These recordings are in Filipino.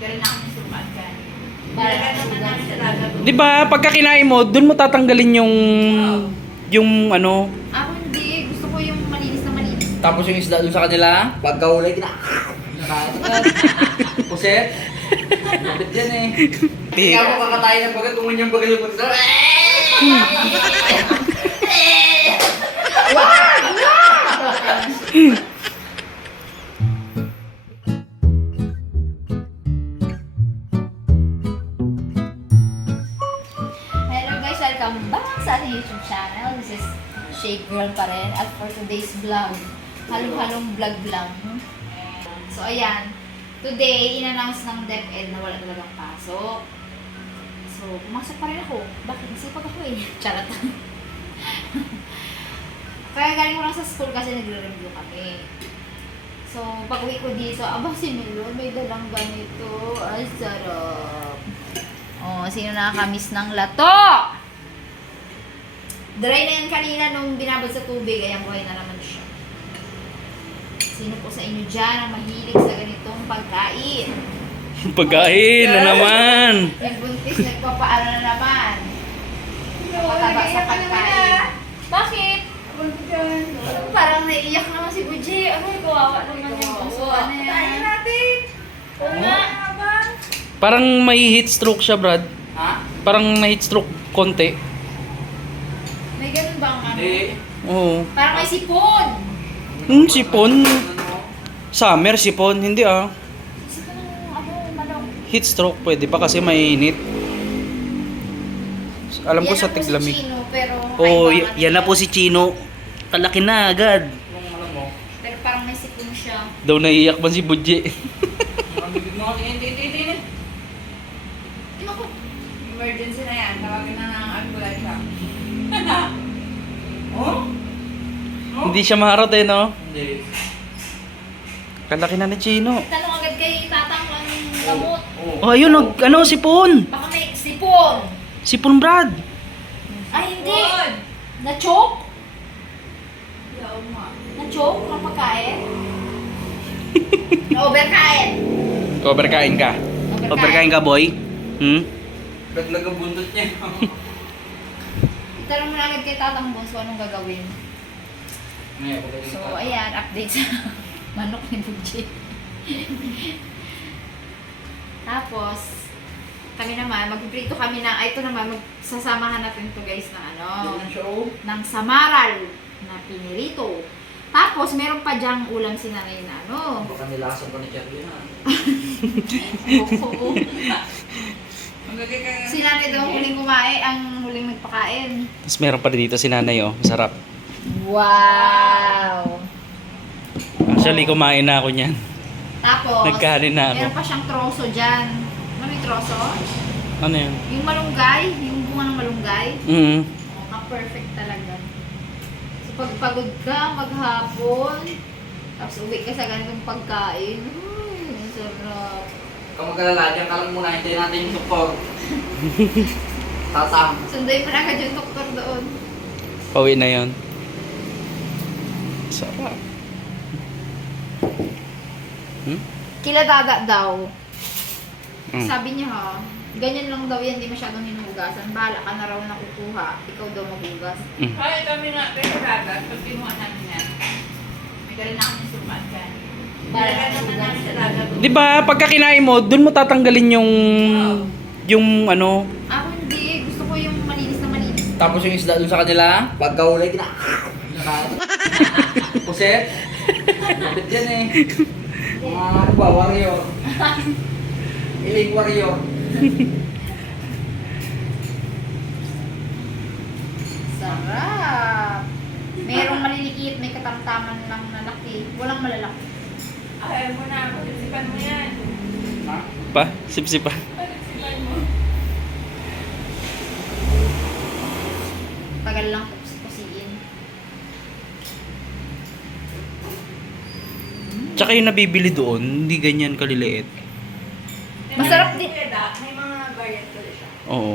Na kami sukat dyan. Lalagyan naman namin sa dagat. Di ba, pagka kinain mo, dun mo tatanggalin yung, yung ano, Ako hindi. Gusto ko yung malinis na malinis. Tapos yung isda dun sa kanila, pagkahulay, kina... Puset. Lapit yan eh. Kaya mo kakatayin ng bagat, kumunyang bagat yung punta. Hello Shake Girl pa rin. At for today's vlog, halong-halong vlog lang. So ayan, today, in-announce ng DepEd na wala talagang pasok. So, pumasok pa rin ako. Bakit? Masipag ako eh. Charot. Kaya galing ko lang sa school kasi nagre-review kami. So, pag uwi ko dito, aba si Melon, may dalang ganito. Ay, sarap. Oh, sino nakakamiss ng lato? Dry na yan kanina nung binabad sa tubig. Ayan, buhay na naman siya. Sino po sa inyo dyan ang mahilig sa ganitong pagkain? pagkain na naman. Yung buntis nagpapaano na naman. Mataba sa pagkain. Bakit? Parang naiiyak naman si Buji. Ano, kawawa naman yung puso. Ano yan? Tayo natin! Oo nga. Parang may heat stroke siya, Brad. Ha? Parang may heat stroke konti. May ganun ba ang ano? Hindi. Oo. Parang may sipon. Hmm, sipon. Summer, sipon. Hindi ah. Sipon ng ano, manok. Heat stroke pwede pa kasi mainit. Alam ko Yan sa po si tiglamig. Chino, pero Oh, kailangan y- yan na po si Chino. Kalaki na agad. Pero parang may sipon siya. Daw naiiyak ba si Budje? Hindi siya maharot eh, no? Hindi. Kalaki na ni Chino. Tanong agad kay tatang ang gamot. Oh. Oh, ayun, oh, ano, sipon. Baka may sipon. Sipon, Brad. Ay, hindi. Good! Na-choke? Na-choke ng pagkain? Na-overkain. Overkain ka. Overkain ka, boy. Hmm? Daglag ang buntot niya. Tanong mo na agad kay tatang Bonso anong gagawin. So, ayan, update sa manok ni Buji. Tapos, kami naman, magpiprito kami ng, ay ito naman, magsasamahan natin to guys na ano, ng samaral na pinirito. Tapos, meron pa dyang ulam si nanay na ano. Baka nilasan pa ni Charlie na. Magagay ka si nanay daw huling kumain, ang huling nagpakain. Tapos meron pa dito si nanay, oh. Masarap. Wow! Actually, kumain na ako niyan. Tapos, Nagkanin na ako. meron pa siyang troso dyan. Ano yung troso? Ano yun? Yung malunggay, yung bunga ng malunggay. Mm. Oh, ka-perfect talaga. So, pag pagod ka, maghapon, tapos uwi ka sa ganitong pagkain, uy, ang sarap. Kung magkalala, dyan ka lang muna, hintayin natin yung doktor. Tatang. Sunday mo na agad yung doktor doon. Pauwi na yon. Sarap. Hmm? Kila dada daw. Mm. Sabi niya ha, ganyan lang daw yan, di masyadong hinuhugasan. Bahala ka na raw na kukuha, ikaw daw maghugas. Mm. Ay, kami nga, pero dagat, pag kinuha namin yan. May dala na kami sa dagat. Di ba, pagka kinain mo, dun mo tatanggalin yung, yung ano, Ako hindi, gusto ko yung malinis na malinis. Tapos yung isda dun sa kanila, pagkahulay, kina... Puset. Lapit yan eh. Mga ano ba, warrior. Iling warrior. Sarap! Merong maliliit, may katamtaman lang na laki. Walang malalaki. Ay, mo na, pag-isipan mo yan. Ha? pa, sip-sipa. Pag-isipan mo. Tagal lang tapos kusiin. Tsaka yung nabibili doon, hindi ganyan kaliliit. Masarap din. May mga variant ko siya. Oo.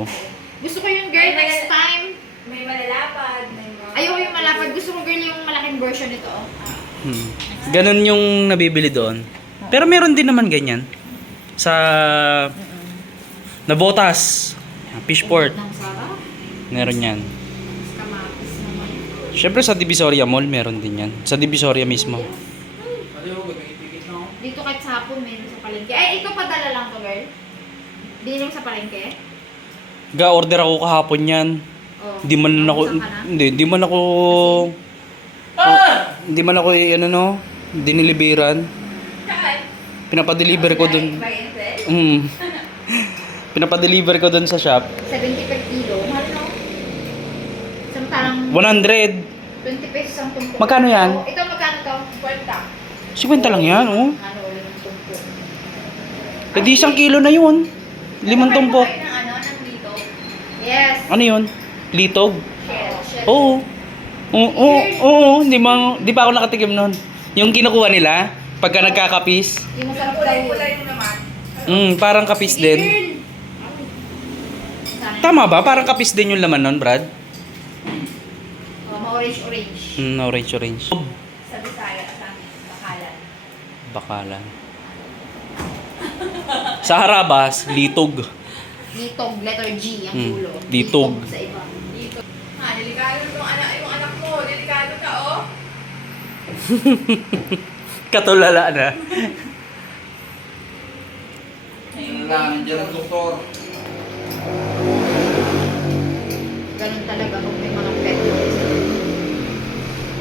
Gusto ko yung girl next time. May malalapad, may mga... Ayoko yung malapad. Gusto ko girl yung malaking version nito. oh. Hmm. Ganon yung nabibili doon. Pero meron din naman ganyan. sa Nabotas. Fishport. Ang sarap. Meron yan. Kamatis naman. Siyempre sa Divisoria Mall, meron din yan. Sa Divisoria mismo. Ano yung gagawin na ako? Dito kahit sa hapon, meron sa palengke. Ay, ikaw padala lang to, girl. Binili mo sa palengke? Ga-order ako kahapon yan. Oh. Hindi man ako, Naubusan ka na? hindi, hindi man ako, hindi man ako, eh, ano no, diniliberan. Pinapadeliver ko dun. Mm. Pinapadeliver ko dun sa shop. 70 per kilo. Mahal no? Samantalang 100. 20 pesos ang tumpok. Magkano yan? Oh, ito magkano to? 40. 50 lang yan, oh. Ano. Di isang kilo na yun. Limang tumpok. Ano, ng dito? Yes. Ano yun? Litog? Shell. Oo. Oo, oo, oo. Hindi ma, di pa ako nakatikim nun. Yung kinukuha nila, pagka nagkakapis. Yung masarap daw. Yung naman. Mm, parang kapis din. Tama ba? Parang kapis din yung laman nun, Brad? Oh, ma-orange-orange. Mm, orange, orange. Sa Bisaya, sa bakalan. Bakalan. Sa harabas, litog. Litog, letter G ang Hmm, dulo. litog. Sa iba. Dito. Ha, delikado itong anak, yung anak mo. Delikado ka, oh. Katulala na. Ano lang, ang doktor. Ganun talaga kung may mga pet.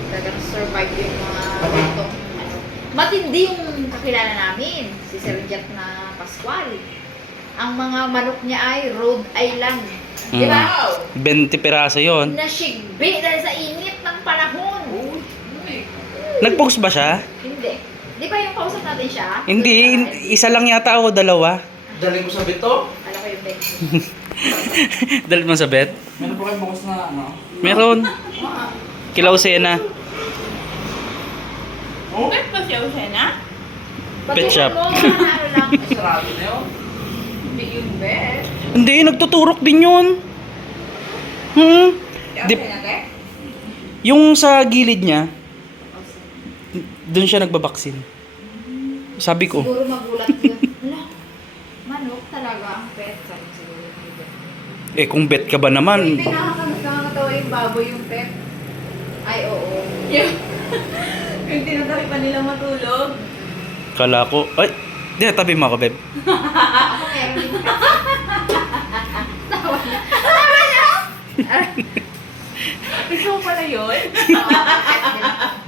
Talagang survive yung mga ano. Matindi yung kakilala namin, si Sir Jet na Pascual. Ang mga manok niya ay Rhode Island. Di Mm. ba? 20 piraso yon. Nasigbi dahil sa init ng panahon. Nag-post ba siya? Hindi. Di ba yung kausap natin siya? Hindi, hin- isa lang yata o dalawa. Daling ko sa bito. Alam ko yung bet. Dalit mo sa bet? Meron po kayo bukas na ano? Meron. Kilaw Sena. Oh? Bet pa siya, Usena? Pet shop. ano. Sarado na yun. Hindi yung bet. Hindi, nagtuturok din yun. Hmm. Yung Di-? Yung sa gilid niya, doon siya nagbabaksin. Sabi ko, Siguro magulat yun. Manok talaga ang pet. Sabi siguro eh kung bet ka ba naman? Hindi nakakatawa yung baboy yung pet. Ay, oo. Yung tinatari pa nila matulog. Kala ko, ay, di tabi mo ako, beb. Ako meron din. Tawa niya. Tawa niya! Ikaw pala yun?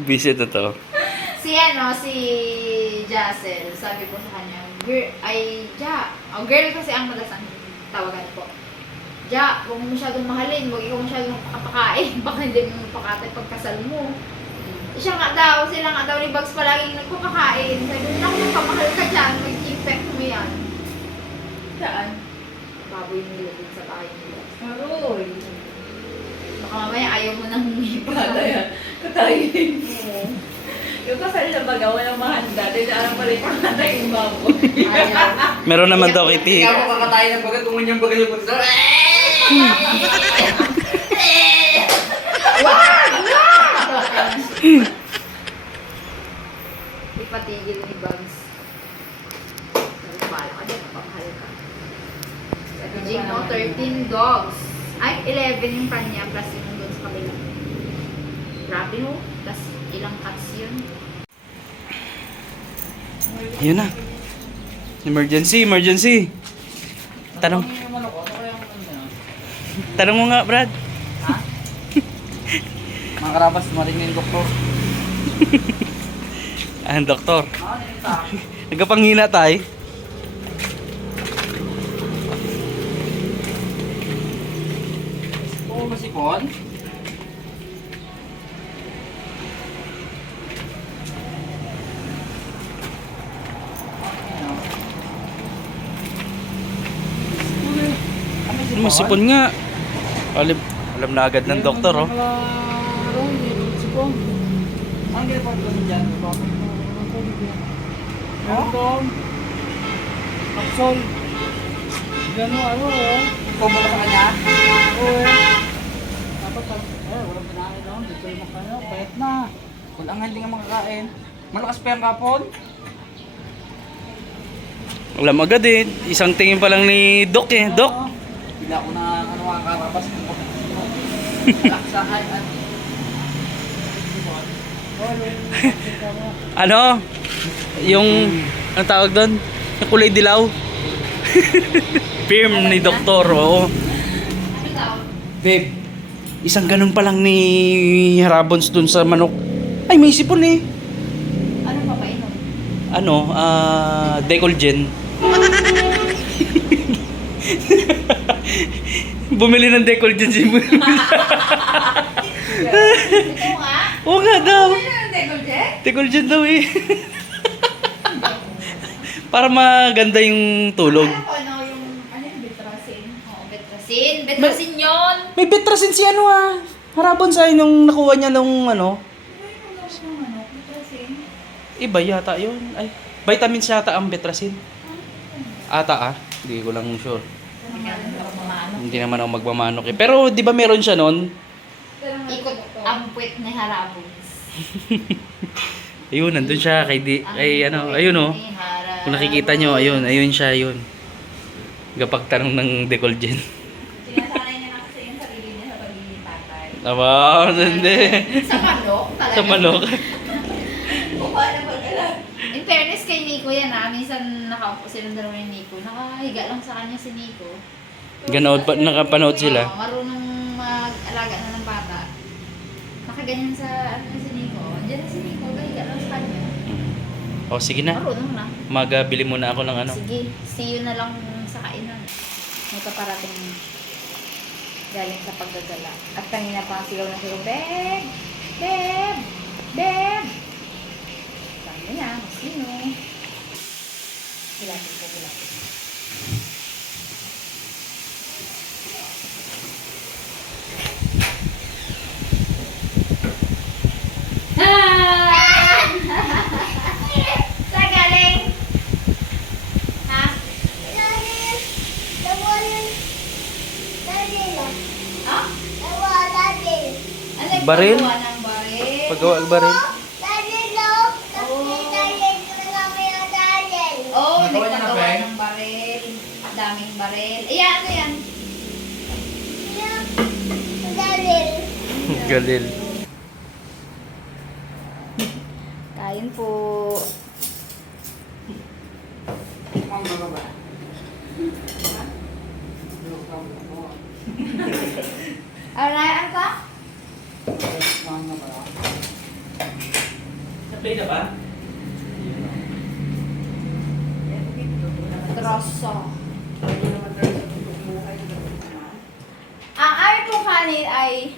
Busy na to. si ano, si Jassel, sabi ko sa kanya, girl, ay, Ja, oh, girl kasi ang madalas ang tawagan ko. Ja, huwag mo masyadong mahalin, huwag ikaw masyadong makapakain, baka hindi mo mapakatay pagkasal mo. Siya nga daw, sila nga daw ni Bugs palaging nagpapakain. Sabi ko, naku, magpamahal ka dyan, mag-infect mo yan. Saan? Baboy nila dun sa bahay nila. Aroy. Baka mamaya ayaw mo nang humipa. Katayin. Oo. Yung kasal sa baga, walang mahanda. Dahil alam pa rin pangatay yung baboy. Ayaw. Meron naman daw kiti. Kaya mo kakatayin ng bagat, kung yung bagat yung bagat. Ipatigil ni Bugs. Bahala ka dyan, mapamahal ka. No, 13 dogs. Ay, 11 yung kanya, plus yung doon sa kabila. Grabe no, plus ilang cats yun. Yun na. Emergency, emergency. Tanong, Ano ano? Ano ano tanong mo nga, Brad. Mga karabas, marinig na yung doktor. Ah, doktor. Ah. Nagkapanghina tayo. Oo, masipon. Ano, Masipon nga. Alam, alam na agad ng doktor, oh. Ang ginagawa ko dyan, bakit mo ang tubig yan? Meron doon. Kapsol. Gano, ano, oh. Kumo ka sa kanya? Oo, eh. Dapat pag, eh, walang pinahin doon. Dito yung makano, payat na. Walang hindi nga makakain. Malakas pa yung kapon. Alam agad eh. Isang tingin pa lang ni Doc eh. Doc, Bila ko na ano ang karabas ng Laksahan at ano? Yung, ang tawag doon? Yung kulay dilaw. Firm ni Doktor, oo. Ano? Babe, isang ganun pa lang ni Harabons dun sa manok. Ay, may sipon eh. Ano pa ba inom? Ano, ah, Decolgen. Bumili ng Decolgen si? Oo nga daw. Ano Decolgen? Decolgen daw eh. Para maganda yung tulog. Alam ko ano yung, ano yung Betrasin? Betrasin. Betrasin yun! May betrasin si ano ah. Harabon sa nung nakuha niya nung ano. Ano, Betrasin? Iba yata yun. Ay, vitamins yata ang betrasin. Ata ah. Hindi ko lang sure. Hindi naman ako magmamanok eh. Pero di ba meron siya nun? Ikot ang puwet ni Harabos. Ayun, nandun siya kay di, kay ano, ayun oh. Kung nakikita nyo, ayun, ayun siya, ayun. Gapag tanong ng Decolgen. Sinasanay niya na kasi yung sarili niya sa pagiging tatay. Tama, hindi. Sa manok talaga. Sa manok. In fairness kay Nico yan ah. Minsan nakaupo silang dalawa ni Nico. Nakahiga lang sa kanya si Nico. Ganood pa, nakapanood sila. Marunong mag-alaga na Nakaganyan sa ano si Nico. Andiyan na si Nico. Gahiga lang sa kanya. O, sige na. Marunong na. Magabili muna ako ng ano. Sige, see you na lang sa kainan. May paparating galing sa paggagala. At kanina pa sigaw na sigaw, Beb! Beb! Beb! Sabi niya, sino? Hilapin ko, hilapin. Ah! Sa galing? Ha? Ha? Ano Baril? nagpagawa ng baril? Paggawa. Oo, oh, nagpagawa ng baril. Daming baril. Ayan, ano yan? Galil. Kain po. Ang bababa. Alright, ano ka? Ang bababa. Play na ba? Troso. Ang aming pong kanin ay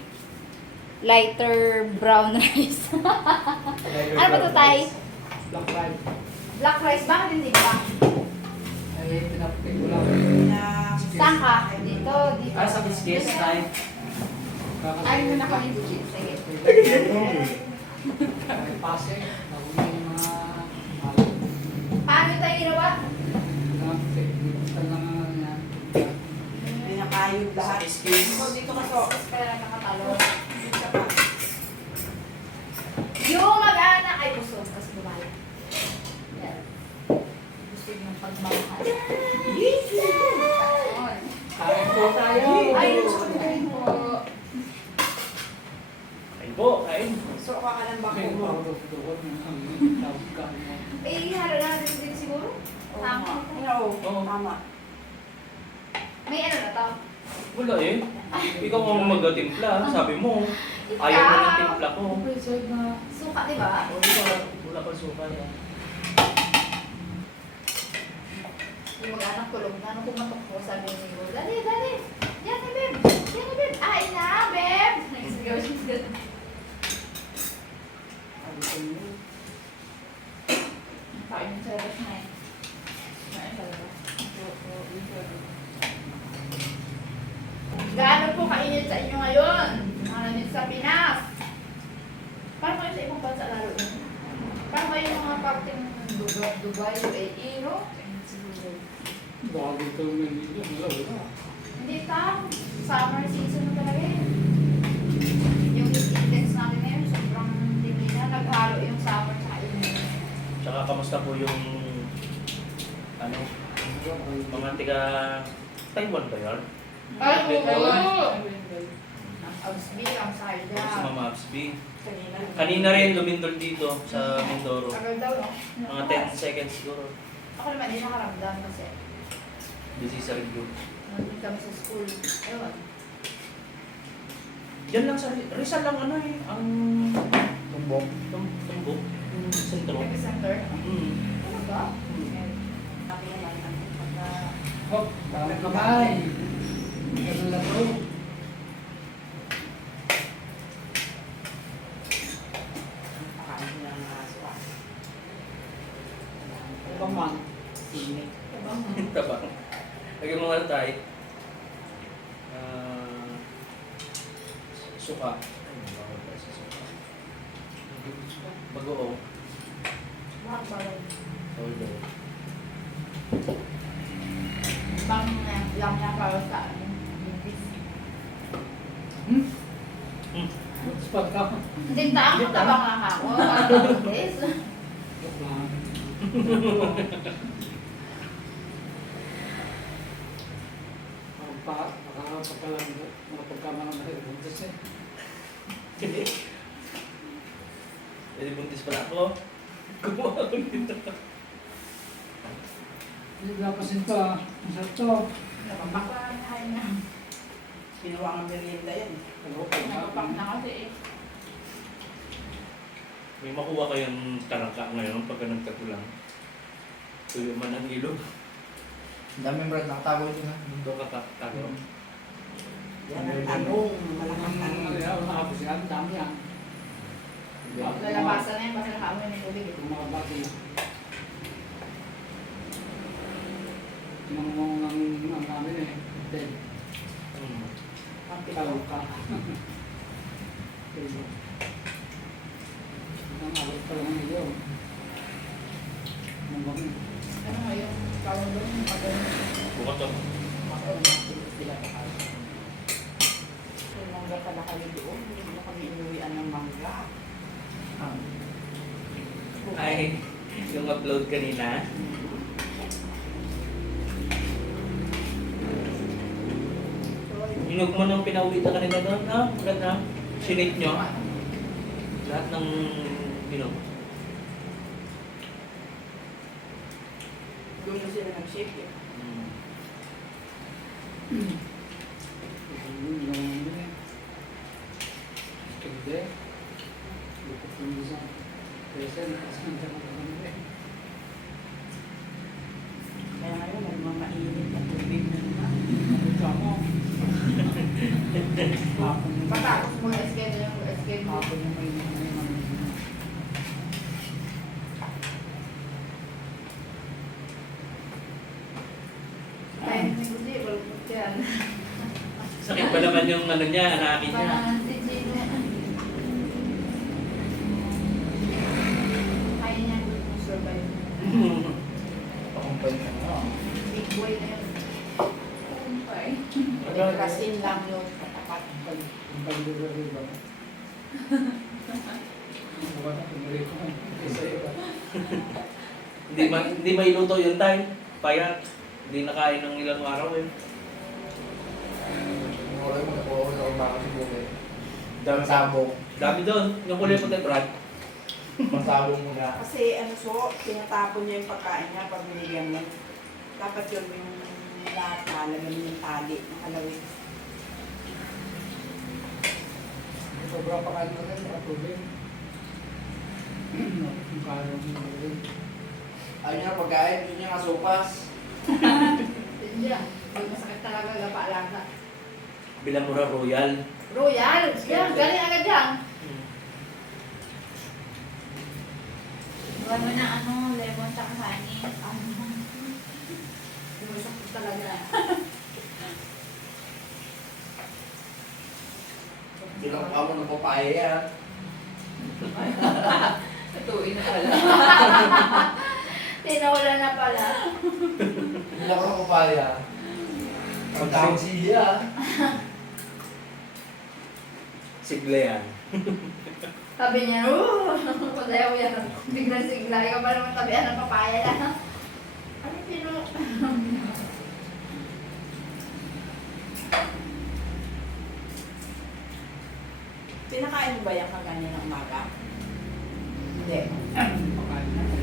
lighter brown rice. ano ba ito, Tay? Black rice. Black rice. Bakit hindi ba? Ay, pinapitik ko lang. Saan ka? Dito, dito. Ah, sa biscuits, tayo. Ay, muna kami. Sige. Pase, nahuli yung mga Paano tayo ginawa? yan. Pinakayod lahat. Dito ka to. Kaya nakatalo. Yung mag-anak ay gusto. Kasi babae. Yan. Gusto yung pagmamahal. Kain po tayo. Ay, gusto ko din po. Kain po, kain. So, ka ng bako Kain mo. po. Doon, tawag ka mo. Eh, halaga natin din siguro. Oo, Tama. Oo, Oo. tama. May ano na to? Wala eh. Ikaw ang magatimpla, sabi mo. Ayaw mo ng timpla ko. Preserve na. Suka, di ba? Wala, wala pa suka yan. Yung mag-anak kulong na, nung kumatok ko, sabi ni Will, Dali, dali! Yan na, Beb! Yan na, Beb! Ay na, Beb! Nagsigaw siya sa ganun. Kain yung sa labas na eh. Kain sa labas. Kainit sa inyo ngayon? Malamit sa Pinas. Paano kayo sa ibang bansa lalo yun? Paano kayo yung mga parting Dubai, Dubai, UAE, no? Baka dito may video. Wala, wala. Hindi pa. Summer season na talaga yun. Yung heat index natin ngayon, sobrang dimi na. Naghalo yung summer sa yung Tsaka kamusta po yung ano, Mga tiga Taiwan ba yan? Ay, oo. Ang Absbi, ang Si sayda. Mama Absby. Kanina. Kanina rin lumindol dito sa Mindoro. Tagal daw, no? Mga 10 seconds siguro. Ako naman, hindi nakaramdam kasi Busy sa review. nandun kami sa school. Ayun. Diyan lang sa Rizal lang ano eh. Ang Tumbok. tum- tumbok. Yung sentro. Epicenter. Mm. Ano ba? Sabi naman, ang pagka- Hop, tawag kamay. Ganun lang to. Pakain nila ng aso ah. Ibang man. Sinig. Tabang. Lagyan mo nga tayo. Ah, suka. Ay, bawal tayo sa suka. Bagoong. Bakit ba? Although. Bang na lang na para sa ano. English. Hmm? Hmm. Tintaan ko tabang lang ako. Pa, nakakapagkalang mga pagkamang na buntis eh. Hindi. Pwede buntis pala ako. Gumawa ko nito. Hindi napasin pa. Ang sarap to. Baka na na. Kinuha ng merienda yan. Ano pa Nakapak na kasi eh. May makuha kayong tarangka ngayon pagka nagkatulang. Tuyo man ang ilog. Ang daming brad, nakatago ito na. Mundo ka kakatago. Yan ang tanong. Malaking Ano tanong. yan, yan, yan. Lalabasan na yun, basta nakamoy ng tubig. eh. Kung mga bati. Tinanong ang ang namin eh. Then, Hmm. Ang ikaw pito. ka. Pero, ang awit pa lang nila. Ang bang Ano nga yung tawag doon? yung pag- Bukas ako. Makaulit sila pakain. Kung mangga ka na kami doon, hindi mo kami inuwian ng mangga. Ay, upload kanina. Inog mo nung pinauwi na kanina doon, ha? Maganda. Sinate nyo. Lahat ng, know, Doon na sila nag-shake eh. mm, Yun lang yun eh. Hindi. Lupot yung isa. Kasi nakasan ka na kami eh. Kaya ngayon, nagmamainit na tubig na naman. Ito mo. Hapon yung Patapos mo yung schedule yung schedule. hapon yung may may mga Kaya hindi ko di, balukot yan. sakit pa naman yung ano niya, hanakin niya. Kaya niya yung survive. Pakumpay na. Big boy na yun. Kumpay. Kasin lang yun, katapat. Yung? Ano ba na? Iba. Hindi ma hindi mailuto yun tayo. Payat. Hindi nakain ng ilang araw eh. Yung mo, nakuha sa umbaka si Bube. Dami Sabong. Dami doon. Yung kulay puti, Brad. Masabong mo na. Kasi ano so, tinatapon niya yung pagkain niya pag binigyan mo. Dapat yun yung lata, lagyan mo yung tali, nakalawin. Sobra pa kayo na rin, mga tubig. Yung kaya mo rin. Ayaw niya na pagkain, gusto niya kasupas. Hindi yan. Hindi masakit talaga gapa alaga. Bilang mura royal. Royal! Yan, galing agad yan. Gawa mo na ano, lemon sa honey. Ano? Hindi masakit talaga. Bilang ka mo ng papaya yan. Tutuin na pala. Tinawala na pala. Bilang ng papaya. Pagkawang siya. Sigla yan. Sabi niya, oo, kulayaw yan. Biglang sigla. Ikaw pa naman tabihan ng papaya yan. Ano pino? Pinakain mo ba yan kaganya ng umaga? Hindi. Pakain na.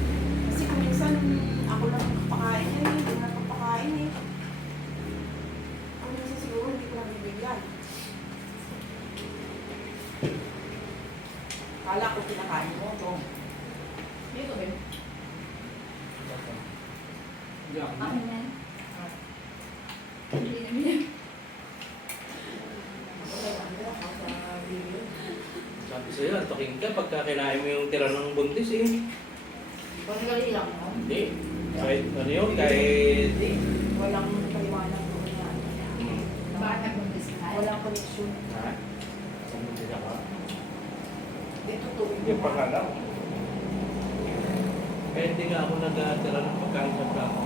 Kinain mo yung tira ng buntis eh. Pagkagali lang mo. Hindi. Kahit ano yun, kahit... Walang paliwanag doon na ano niya. Hmm. Bakit nagbuntis ka? Walang connection. Ha? Sumunod ako. Hindi totoo Hindi pa nga lang. Kaya hindi nga ako nag-tira ng pagkain sa plato.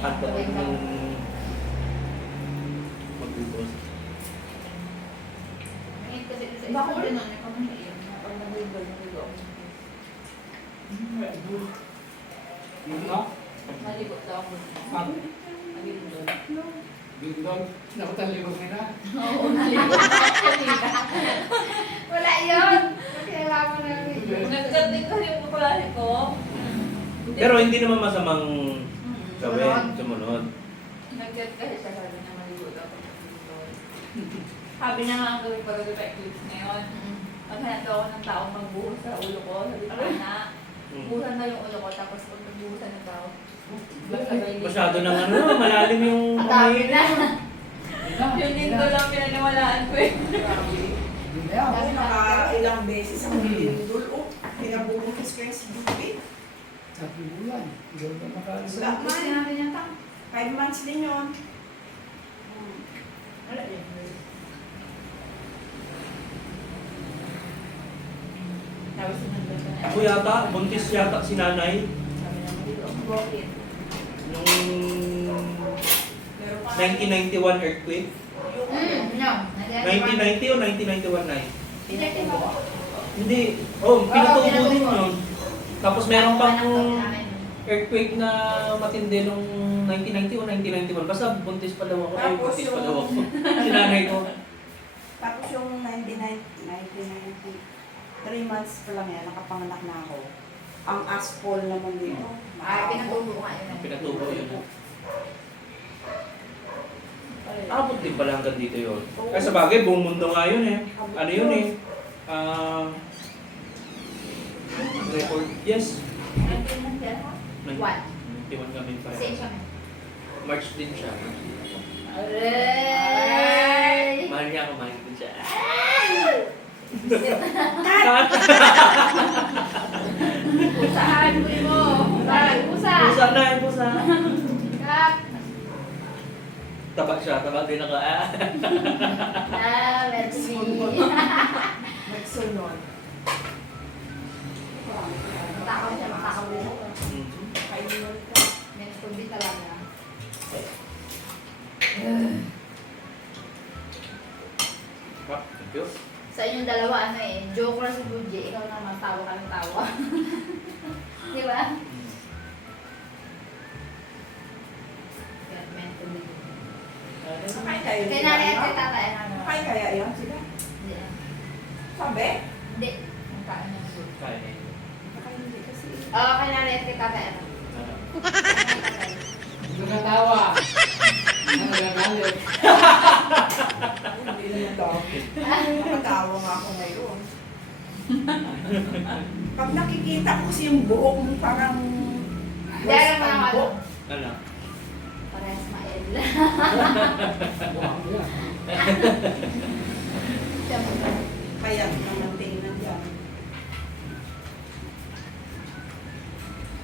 At ako yung magbubos. Ngayon kasi sa Bako rin. na pag nag-ibal, naligo ako. Yun na. Naligo daw ako. Pag Naligo doon. biglang nakatalikod ka na. Oo, naligo. Wala yun! Kasi alam mo na yun. Nagkat din kasi yung kukulari ko. Pero hindi naman masamang gawin, sumunod. Nagkat kasi siya sabi niya maligo daw ako. Sabi niya nga ang gawin ko rin sa eclipse ngayon. Mm. Maghanap daw ako ng taong magbuhos sa ulo ko. Sabi ko na, Hmm. buhusan na yung ulo ko tapos pag nagbuhusan na daw. Masyado nang ano, malalim yung Ang dami na. Yun din ko lang pinaniwalaan ko eh. Yun na yan. Ako nakailang beses ako nilindol. Oh, pinabubukas ko yung si Bibi. Sabi bulan. Hindi ka makalis. Wala Kasi man. yung. Five months din yun. Wala din. Tapos sinundan ko na. Ako yata, buntis yata si nanay. Sabi. Bakit? Nung Pero pa 1991 earthquake. yung Mm, no. 1990 o 1991 na Hindi? Hindi. Oh, pinatubo pinatubo. din yun. Tapos meron pang earthquake na matindi nung 1990 o 1991. Basta buntis pa daw ako. Ay, Tapos buntis pa yung- daw ako. si nanay ko. Tapos yung 99, 1990, three months pa lang yan, nakapanganak na ako. Ang aspol naman dito. Ay, pinatubo nga yun. Pinatubo yun. Abot din pala hanggang dito yun. Kaya sa bagay, buong mundo nga yun eh. Ano yun eh? Ah... record. Yes. One. 91 kami pa. Same siya. March din siya. Aray! Mahal niya ako, mahal din siya. Pusahan mo mo. Pusahan. Pusa. Pusa na eh, pusa. Kat. Taba siya, taba din ako. Ah. Ah, let's see. Nagsunod. Matakaw siya, matakaw din ako. Kainol ka. Next to be talaga. Ah, thank you. Sa inyong dalawa, ano eh, joker si Buji, ikaw naman tawa ka ng tawa. Di ba? Kaya meant to be. Sakay kayo. Kaya nanay at tatay, ano? Sakay kaya yan sila. Hindi. Sabi? Hindi. Ang kaan niya. Kaya na yun. Sakay hindi kasi. Oo, kay nanay at kay tatay, ano? Ano? Natawa. Nagagalit. Hindi naman daw. Nakatawa nga ako ngayon. Pag nakikita ko kasi yung buhok mo parang Dahil ako, ano? buhok. Ano? Parehas mael. Yan. Kaya naman tingnan yan.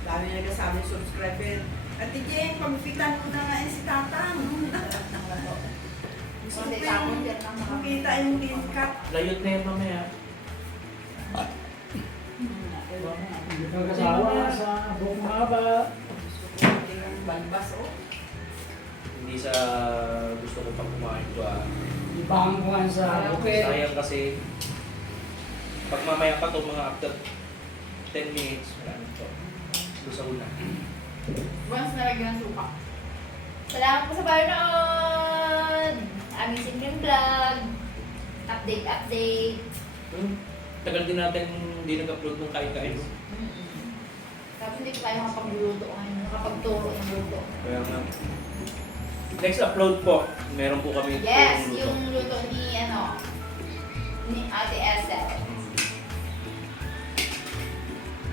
Dami na nagsasabi ng subscriber. Ate Jen, pagpitan mo na nga yun si Tatang. Tapon yung link cut. Layot na yun mamaya. Hindi ka kasawa sa buong mahaba. Balbas, oh. Hindi sa gusto ko pang kumain ko ah. Ibang kuhan sa bukit. Sayang kasi pag mamaya pa to mga after 10 minutes, wala na to. Gusto ko na. Once nalagyan ng suka. Salamat po sa panonood! Aming simpleng vlog. update, update. Hmm. Tagal din natin hindi nag-upload ng kain-kain. no? Tapos hindi ko tayo makapagluto ngayon, nakapagturo ng luto. Kaya nga. Next upload po, meron po kami Yes, luto. yung luto ni, ano, ni Ate Esel. Hmm.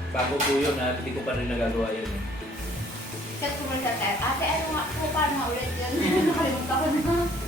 Bago po yun, ha? hindi ko pa rin nagagawa yun. Kasi kung tayo, ate, ano nga po, paano nga ulit